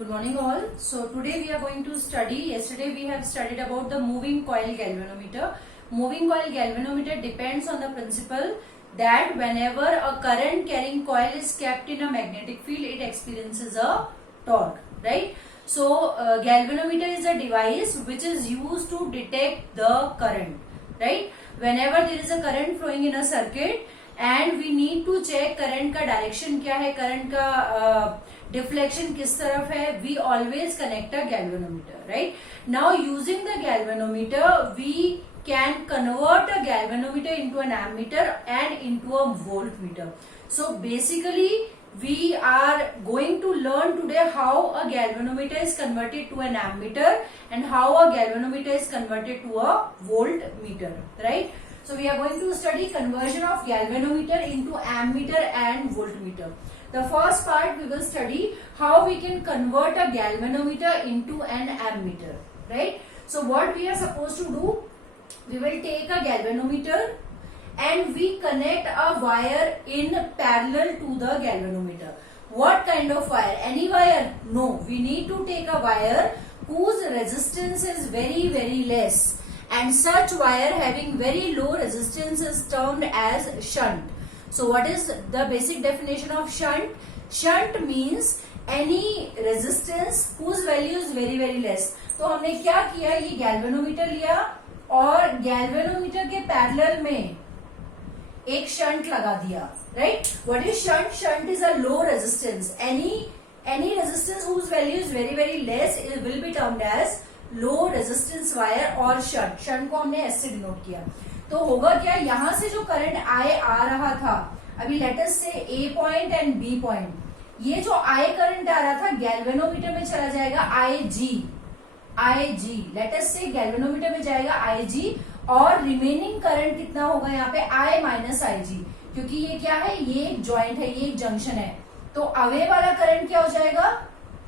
Good morning all. So today we are going to study, yesterday we have studied about the moving coil galvanometer. Moving coil galvanometer depends on the principle that whenever a current carrying coil is kept in a magnetic field, it experiences a torque, right? So galvanometer is a device which is used to detect the current, right? Whenever there is a current flowing in a circuit and we need to check current का direction क्या है, current का deflection किस तरफ है, we always connect a galvanometer, right? Now using the galvanometer we can convert a galvanometer into an ammeter and into a voltmeter. So basically we are going to learn today how a galvanometer is converted to an ammeter and how a galvanometer is converted to a voltmeter, right? So we are going to study conversion of galvanometer into ammeter and voltmeter. The first part we will study how we can convert a galvanometer into an ammeter, right? So what we are supposed to do, we will take a galvanometer and we connect a wire in parallel to the galvanometer. What kind of wire? Any wire? No, we need to take a wire whose resistance is very less, and such wire having very low resistance is termed as shunt. So what is the basic definition of shunt? Shunt means any resistance whose value is very less. तो हमने क्या किया, ये galvanometer लिया और galvanometer के parallel में एक शंट लगा दिया, right? What is shunt? Shunt is a low resistance. Any resistance whose value is very less, it will be termed as low resistance wire और शंट. शंट को हमने ऐसे डिनोट किया. तो होगा क्या, यहां से जो करंट आ रहा था, अभी लेट अस से ए पॉइंट एंड बी पॉइंट, ये जो आई करंट आ रहा था गैल्वेनोमीटर में चला जाएगा आई जी. लेट अस से गैल्वेनोमीटर में जाएगा आई जी और रिमेनिंग करंट कितना होगा यहाँ पे आई माइनस आई जी, क्योंकि ये क्या है, ये एक ज्वाइंट है, ये एक जंक्शन है. तो अवे वाला करंट क्या हो जाएगा,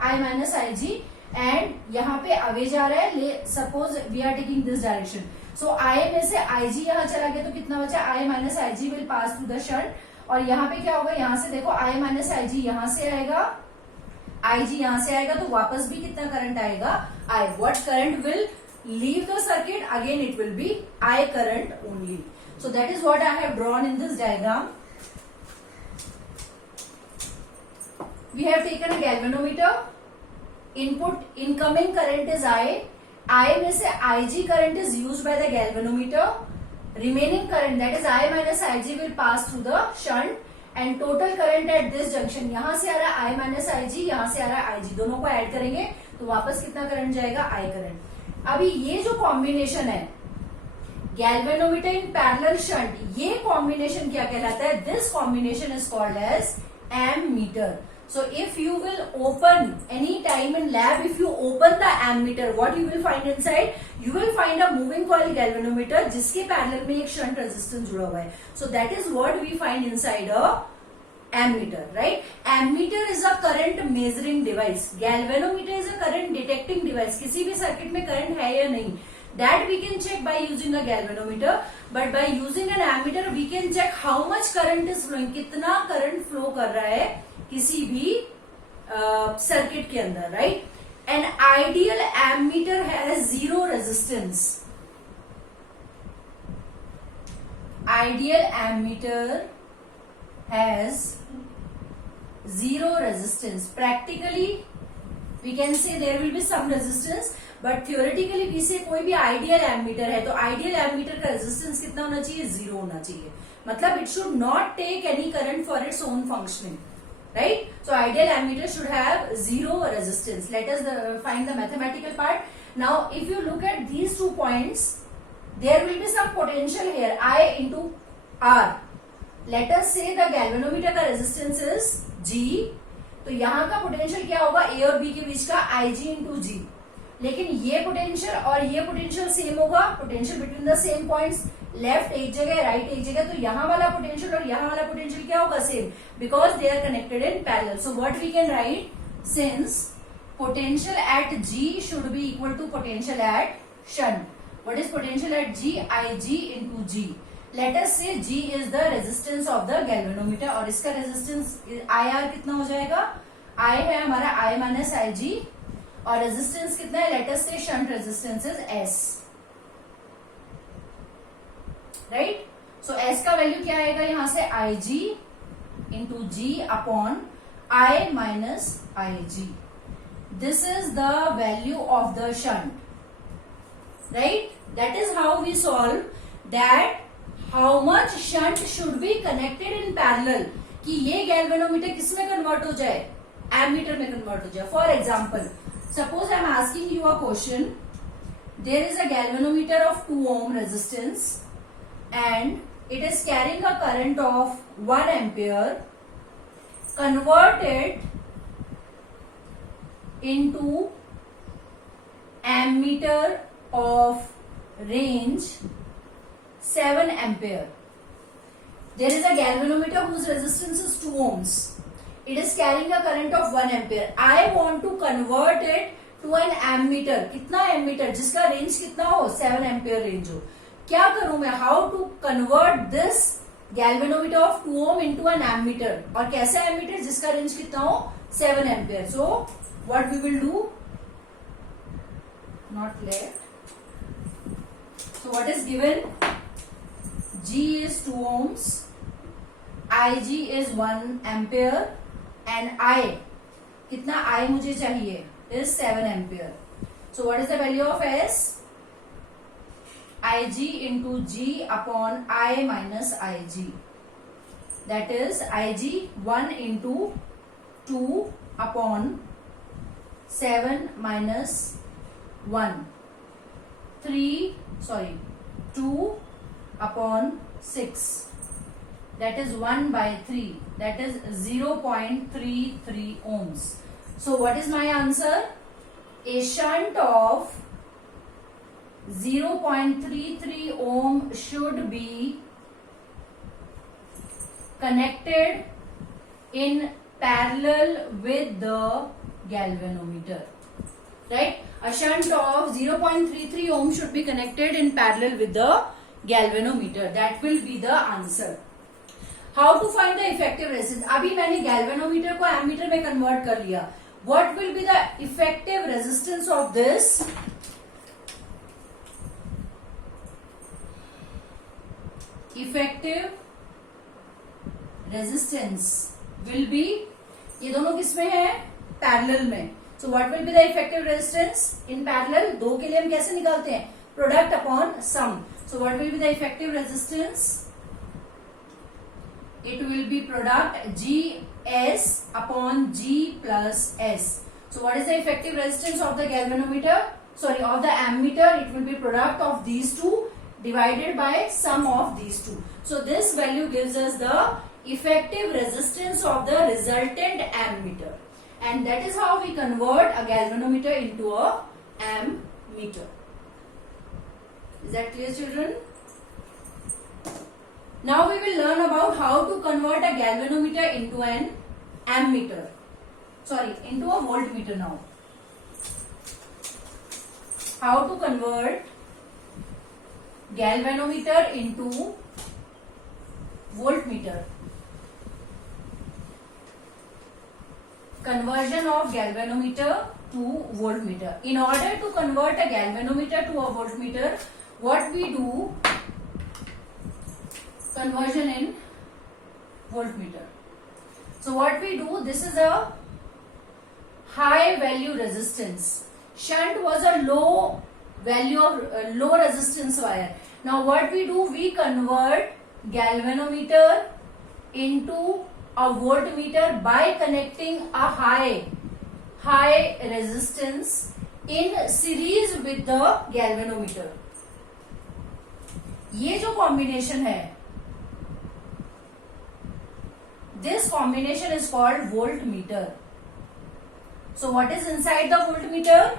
आई माइनस आई जी, एंड यहाँ पे अवे जा रहा है. Suppose we are taking this direction, so I में से आई जी यहाँ चला गया तो कितना बचा, I minus I G will pass through the shunt. और यहाँ पे क्या होगा, यहाँ से देखो आई माइनस आई जी यहाँ से आएगा, आई जी यहाँ से आएगा, तो वापस भी कितना करंट आएगा, I. What current will leave the circuit, again it will be I current only. So that is what I have drawn in this diagram. We have taken a galvanometer. Input incoming current is I में से IG current is used by the galvanometer. Remaining current, that is I minus IG, will pass through the shunt, and total current at this junction, यहां से आ रहा है I minus IG, यहां से आ रहा है IG, दोनों को ऐड करेंगे तो वापस कितना करंट जाएगा, I करंट. अभी ये जो कॉम्बिनेशन है गैल्वेनोमीटर इन पैरेलल शंट, ये कॉम्बिनेशन क्या कहलाता है, this combination is called as ammeter. So if you will open any time in lab, if you open the ammeter, what you will find inside? You will find a moving coil galvanometer जिसके parallel में एक shunt resistance जुड़ा हुआ है. So that is what we find inside a ammeter, right? Ammeter is a current measuring device. Galvanometer is a current detecting device. किसी भी circuit में current है या नहीं, that we can check by using a galvanometer. But by using an ammeter we can check how much current is flowing, कितना current flow कर रहा है किसी भी सर्किट के अंदर, right? An ideal ammeter has zero resistance. Ideal ammeter has zero resistance. Practically we can say there will be some resistance, but theoretically we say कोई भी आइडियल एमीटर है तो आइडियल एमीटर का रेजिस्टेंस कितना होना चाहिए, जीरो होना चाहिए. मतलब it should not take any current for its own functioning, right? So ideal ammeter should have zero resistance. Let us find the mathematical part. Now if you look at these 2 points, there will be some potential here, I into R. Let us say the galvanometer का resistance is G. तो यहाँ का potential क्या होगा, A और B के बीच का IG into G. लेकिन ये पोटेंशियल और ये पोटेंशियल सेम होगा, potential between the same points, left एक जगह राइट एक जगह, तो यहाँ वाला पोटेंशियल और यहाँ वाला पोटेंशियल क्या होगा, same, because they are connected in parallel. So what we can write, since potential at G should be equal to potential at shunt. What is potential at G, IG into G. Let us say G is the resistance of the galvanometer और इसका resistance IR कितना हो जाएगा, आई है हमारा आई minus I जी, और resistance कितना है, let us say shunt resistance is S, right. So S का वैल्यू क्या आएगा यहां से, I G into G upon I minus I G. This is the value of the shunt, right? That is how we solve that how much shunt should be connected in parallel, कि ये galvanometer किसमें convert हो जाए, ammeter में convert हो जाए. For example, suppose I am asking you a question, there is a galvanometer of 2 ohm resistance and it is carrying a current of 1 ampere, converted into ammeter of range 7 ampere. There is a galvanometer whose resistance is 2 ohms. It is carrying a current of 1 ampere. I want to convert it to an ammeter. कितना ammeter? जिसका range कितना हो, 7 ampere range हो. क्या करूं मैं, how to convert this galvanometer of 2 ohm into an ammeter, और कैसा ammeter जिसका रेंज कितना हो, 7 ampere. So what we will do, not left, so what is given, G is 2 ohms, Ig is 1 ampere and I, कितना I मुझे चाहिए, is 7 ampere. So what is the value of S, Ig into G upon I minus Ig, that is Ig 1 into 2 upon 7 minus 1, 2 upon 6, that is 1 by 3, that is 0.33 ohms. So what is my answer? A shunt of 0.33 ohm should be connected in parallel with the galvanometer, right? A shunt of 0.33 ohm should be connected in parallel with the galvanometer. That will be the answer. How to find the effective resistance? अभी मैंने galvanometer को ammeter में convert कर लिया. What will be the effective resistance of this? Effective resistance will be, ये दोनों किसमें है, पैरेलल में. So what will be the effective resistance in parallel, दो के लिए हम कैसे निकालते हैं, product upon sum. So what will be the effective resistance, it will be product g s upon g plus s. So what is the effective resistance of the galvanometer, sorry of the ammeter, it will be product of these two divided by sum of these two. So this value gives us the effective resistance of the resultant ammeter, and that is how we convert a galvanometer into a ammeter. Is that clear, children? Now we will learn about how to convert a galvanometer into an ammeter, sorry, into a voltmeter. Now how to convert galvanometer into voltmeter. Conversion of galvanometer to voltmeter. In order to convert a galvanometer to a voltmeter, what we do, conversion in voltmeter. So what we do, this is a high value resistance. Shunt was a low value of low resistance wire. Now what we do, we convert galvanometer into a voltmeter by connecting a high resistance in series with the galvanometer. ये जो combination है, this combination is called voltmeter. So what is inside the voltmeter?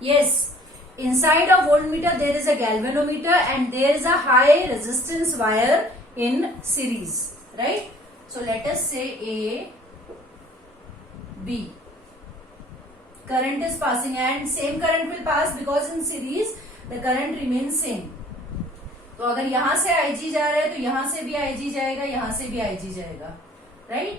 Yes, inside a voltmeter there is a galvanometer and there is a high resistance wire in series, right? So let us say A, B. Current is passing and same current will pass because in series the current remains same. तो अगर यहां से Ig जा रहा है तो यहां से भी Ig जाएगा, यहां से भी Ig जाएगा, right?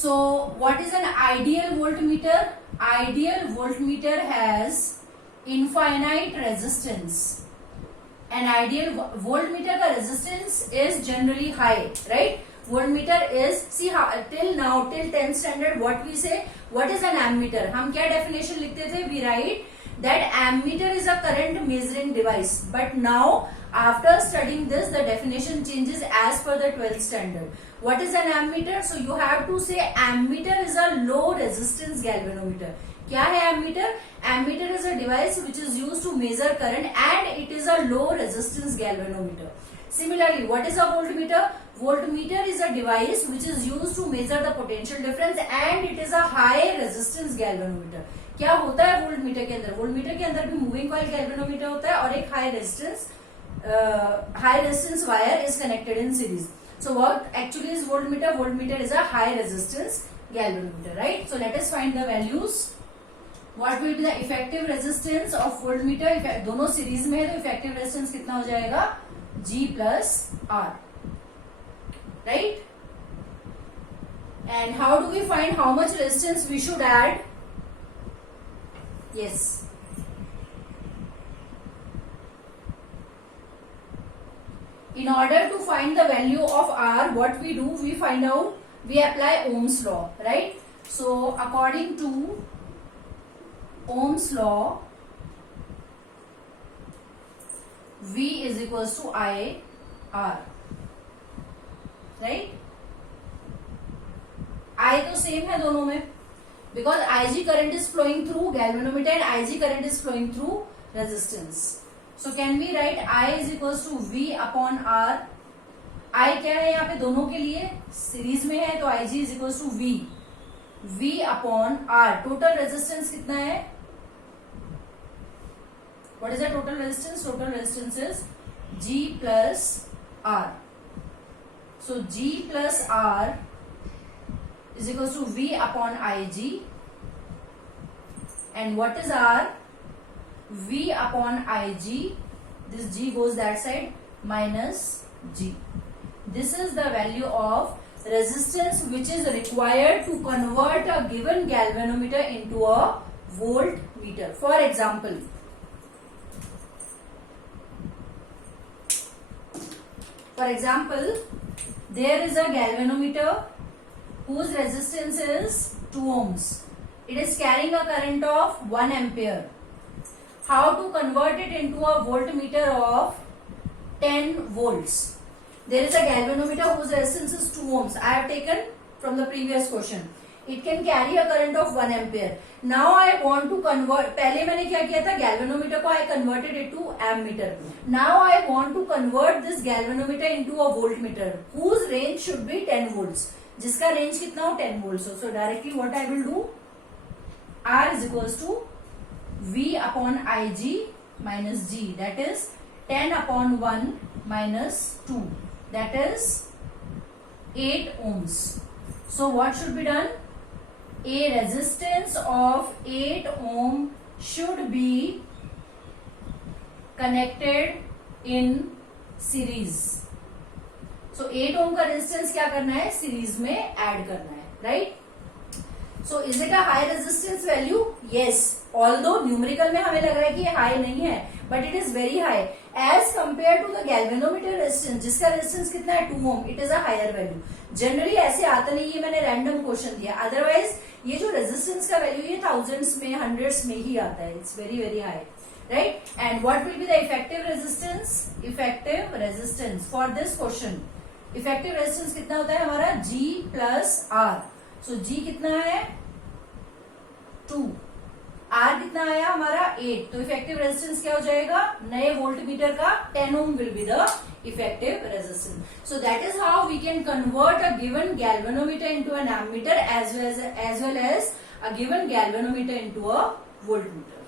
So what is an ideal voltmeter? Ideal voltmeter has infinite resistance. An ideal voltmeter का resistance is generally high, right? Voltmeter is, see how till now, till 10th standard, what we say, what is an ammeter? हम क्या definition लिखते थे? We write that ammeter is a current measuring device. But now, after studying this, the definition changes as per the 12th standard. What is an ammeter? So you have to say ammeter is a low resistance galvanometer. क्या है ammeter? Ammeter is a device which is used to measure current and it is a low resistance galvanometer. Similarly, what is a voltmeter? Voltmeter is a device which is used to measure the potential difference and it is a high resistance galvanometer. क्या होता है voltmeter के अंदर? Voltmeter के अंदर भी moving coil galvanometer होता है और एक high resistance wire is connected in series. So what actually is voltmeter? Voltmeter is a high resistance galvanometer, right? So let us find the values. What will be the effective resistance of voltmeter? दोनों series में है तो effective resistance कितना हो जाएगा? G plus R, right? And how do we find how much resistance we should add? Yes. In order to find the value of R, what we do, we find out, we apply Ohm's law, right? So according to Ohm's law, V is equals to I R, right? I तो same है दोनों में, because Ig current is flowing through galvanometer and Ig current is flowing through resistance. So can we write I is equals to V upon R? I क्या है यहाँ पे दोनों के लिए सीरीज में है तो Ig is equals to V upon R. Total resistance कितना है? What is the total resistance? Total resistance is G plus R. So G plus R is equals to V upon Ig. And what is R? V upon Ig. This G goes that side, minus G. This is the value of resistance which is required to convert a given galvanometer into a voltmeter. For example, there is a galvanometer whose resistance is 2 ohms. It is carrying a current of 1 ampere. How to convert it into a voltmeter of 10 volts? There is a galvanometer whose resistance is 2 ohms. I have taken from the previous question. It can carry a current of 1 ampere. Now I want to convert. पहले मैंने क्या किया था? Galvanometer को I converted it to ammeter. Now I want to convert this galvanometer into a voltmeter whose range should be 10 volts. जिसका range कितना हो? 10 volts. So directly what I will do? R is equals to V upon Ig minus G. That is 10 upon 1 minus 2. That is 8 ohms. So what should be done? A resistance of 8 ohm should be connected in series. So 8 ohm का resistance क्या करना है? Series में add करना है, right? So is it a high resistance value? Yes. Although numerical में हमें लग रहा है कि ये high नहीं है, but it is very high as compared to the galvanometer resistance, जिसका resistance कितना है? 2 ohm. It is a higher value. Generally ऐसे आता नहीं, ये मैंने random question दिया. Otherwise ये जो resistance का value ये thousands में, hundreds में ही आता है. It's very very high, right? And what will be the effective resistance? Effective resistance for this question. Effective resistance कितना होता है हमारा? G plus R. So G कितना है? 2. R कितना आया हमारा? 8. तो इफेक्टिव रेजिस्टेंस क्या हो जाएगा? नए वोल्टमीटर का 10 ohm will be the effective resistance. So that is how we can convert a given galvanometer into an ammeter as well as a given galvanometer into a voltmeter.